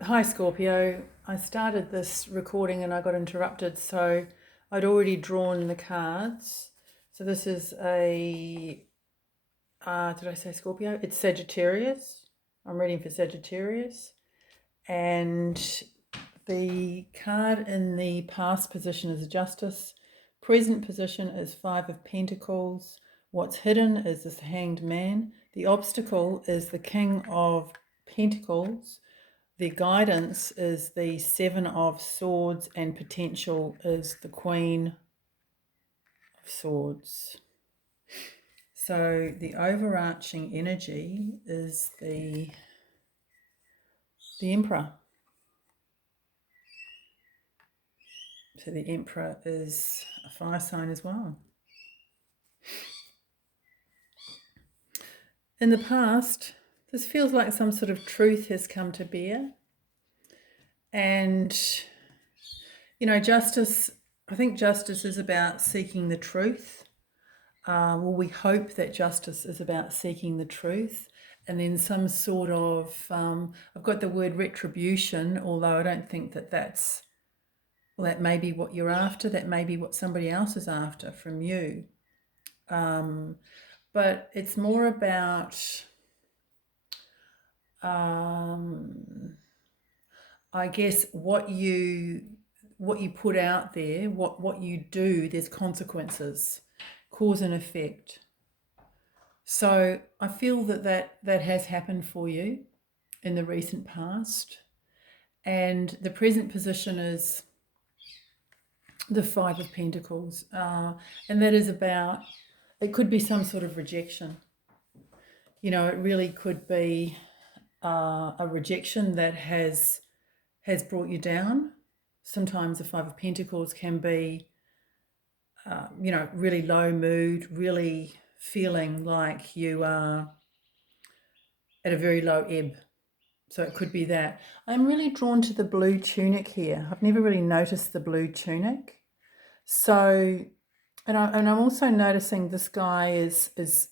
Hi Scorpio. I started this recording and I got interrupted, so I'd already drawn the cards. So this is did I say Scorpio? It's Sagittarius. I'm reading for Sagittarius. And the card in the past position is Justice. Present position is Five of Pentacles. What's hidden is this Hanged Man. The obstacle is the King of Pentacles. The guidance is the Seven of Swords, and potential is the Queen of Swords. So the overarching energy is the Emperor. So the Emperor is a fire sign as well. In the past, this feels like some sort of truth has come to bear. And, justice, I think justice is about seeking the truth. We hope that justice is about seeking the truth. And then some sort of, I've got the word retribution, although I don't think that that may be what you're after, that may be what somebody else is after from you. But it's more about, I guess, what you put out there, what you do, there's consequences, cause and effect. So I feel that has happened for you in the recent past. And the present position is the Five of Pentacles. And that is about, it could be some sort of rejection. It really could be a rejection that has brought you down. Sometimes the Five of Pentacles can be, really low mood, really feeling like you are at a very low ebb. So it could be that. I'm really drawn to the blue tunic here. I've never really noticed the blue tunic. So, and I'm also noticing this guy is it's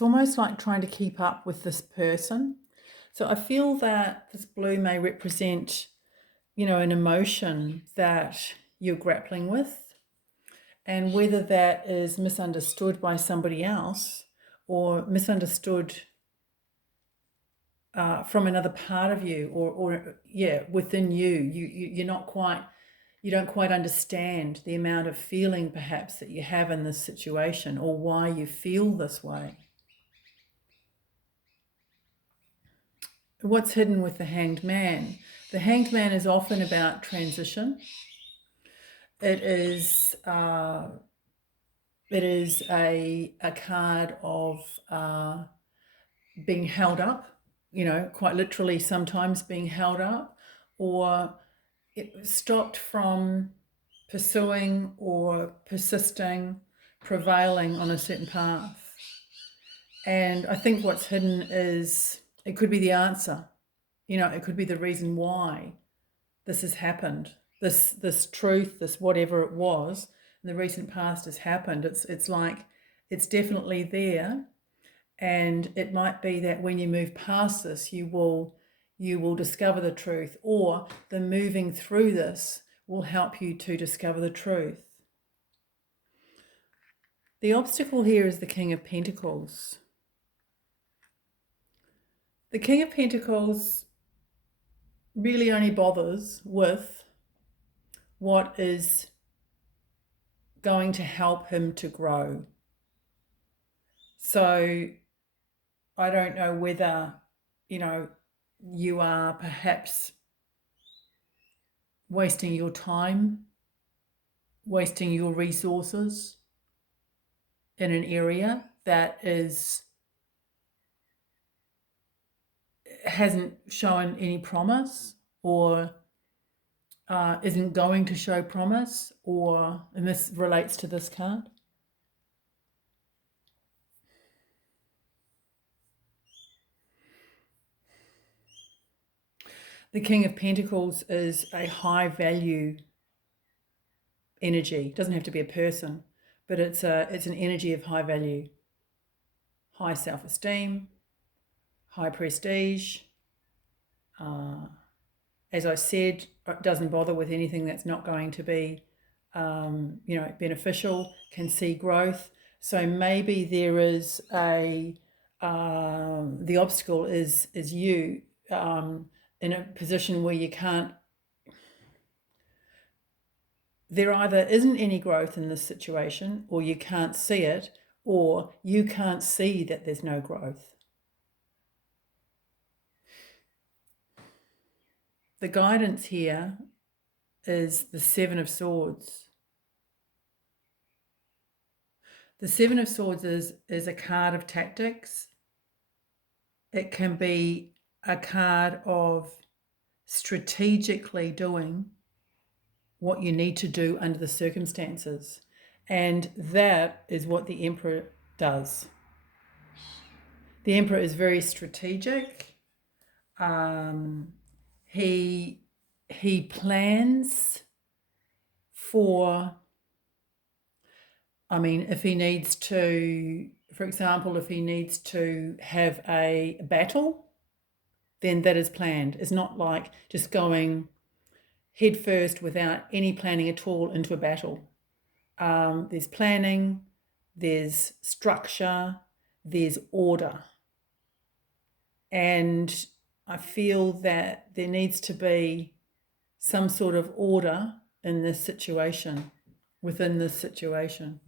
almost like trying to keep up with this person. So I feel that this blue may represent, an emotion that you're grappling with, and whether that is misunderstood by somebody else or misunderstood from another part of you, or within you. You're not quite, you don't quite understand the amount of feeling perhaps that you have in this situation, or why you feel this way. What's hidden with the Hanged Man? The Hanged Man is often about transition. It is a card of being held up, quite literally sometimes being held up, or it stopped from pursuing or persisting, prevailing on a certain path. And I think what's hidden is, it could be the answer. It could be the reason why this has happened. This truth, this whatever it was in the recent past has happened. It's like it's definitely there, and it might be that when you move past this, you will discover the truth, or the moving through this will help you to discover the truth. The obstacle here is the King of Pentacles. The King of Pentacles really only bothers with what is going to help him to grow. So I don't know whether, you are perhaps wasting your time, wasting your resources in an area that hasn't shown any promise, or isn't going to show promise, and this relates to this card. The King of Pentacles is a high value energy. It doesn't have to be a person, but it's an energy of high value, high self-esteem, high prestige, as I said, doesn't bother with anything that's not going to be, beneficial, can see growth. So maybe there is the obstacle is you in a position where you can't, there either isn't any growth in this situation, or you can't see it, or you can't see that there's no growth. The guidance here is the Seven of Swords. The Seven of Swords is a card of tactics. It can be a card of strategically doing what you need to do under the circumstances. And that is what the Emperor does. The Emperor is very strategic. He plans for, if he needs to, for example, if he needs to have a battle, then that is planned. It's not like just going head first without any planning at all into a battle. There's planning, there's structure, there's order. And I feel that there needs to be some sort of order in this situation, within this situation.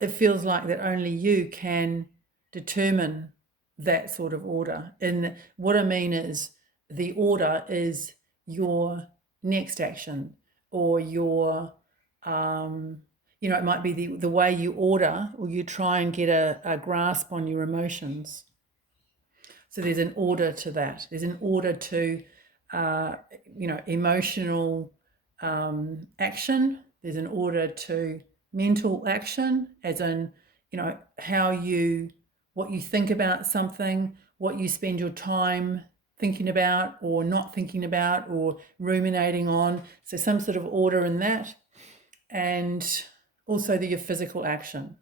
It feels like that only you can determine that sort of order. And what I mean is, the order is your next action, or your, it might be the way you order, or you try and get a grasp on your emotions. So there's an order to that. There's an order to, emotional action. There's an order to mental action, as in, what you think about something, what you spend your time thinking about or not thinking about or ruminating on. So some sort of order in that. And also your physical action.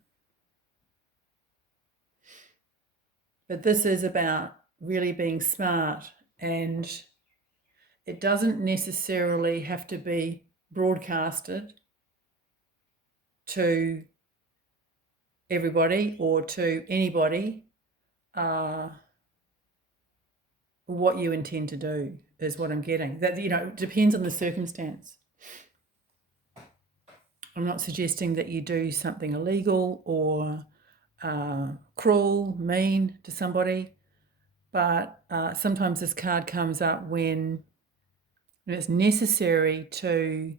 But this is about really being smart, and it doesn't necessarily have to be broadcasted to everybody or to anybody. What you intend to do is what I'm getting. That, it depends on the circumstance. I'm not suggesting that you do something illegal or cruel, mean to somebody, but sometimes this card comes up when it's necessary to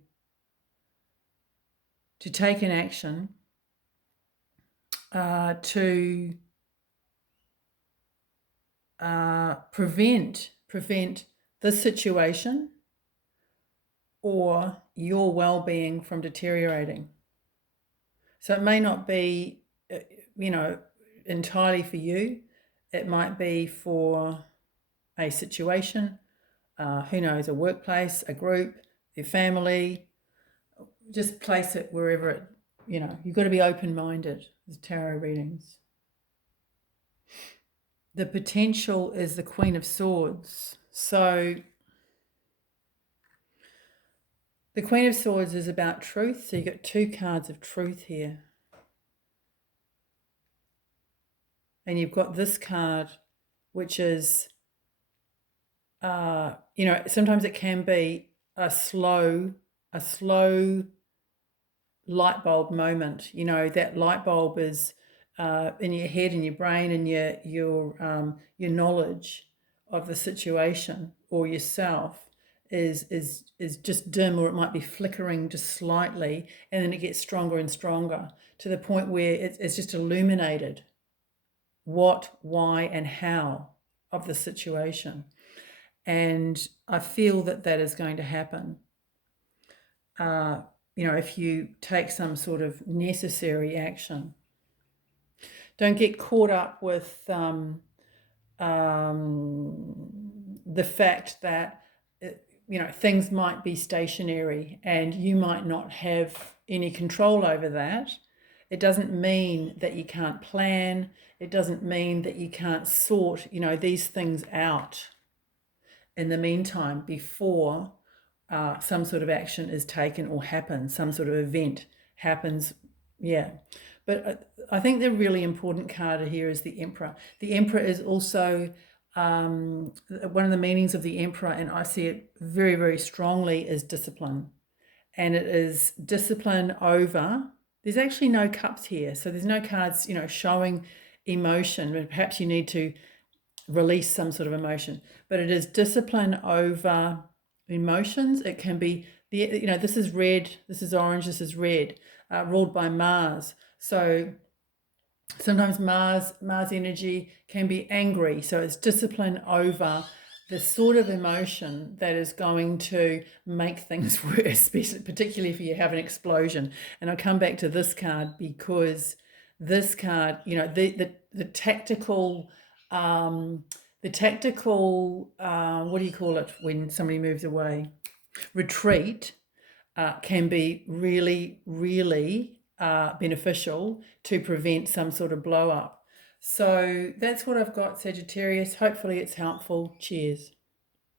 take an action to prevent the situation or your well-being from deteriorating. So it may not be, entirely for you. It might be for a situation, who knows, a workplace, a group, your family. Just place it wherever it, you've got to be open-minded with tarot readings. The potential is the Queen of Swords. So the Queen of Swords is about truth. So you've got two cards of truth here. And you've got this card, which is, sometimes it can be a slow light bulb moment. That light bulb is in your head and your brain and your knowledge of the situation or yourself is just dim, or it might be flickering just slightly, and then it gets stronger and stronger to the point where it's just illuminated what, why, and how of the situation. And I feel that is going to happen. If you take some sort of necessary action. Don't get caught up with the fact that, things might be stationary and you might not have any control over that. It doesn't mean that you can't plan. It doesn't mean that you can't sort, these things out. in the meantime before some sort of action is taken or happens, some sort of event happens. Yeah. But I think the really important card here is the Emperor. The Emperor is also one of the meanings of the Emperor, and I see it very, very strongly, is discipline. And it is discipline over, there's actually no cups here. So there's no cards, showing emotion, but perhaps you need to release some sort of emotion. But it is discipline over emotions. It can be, this is red, this is orange, this is red, ruled by Mars. So sometimes Mars energy can be angry. So it's discipline over the sort of emotion that is going to make things worse, particularly if you have an explosion. And I'll come back to this card because this card, the tactical, what do you call it when somebody moves away? Retreat can be really, really beneficial to prevent some sort of blow up. So that's what I've got, Sagittarius. Hopefully it's helpful. Cheers.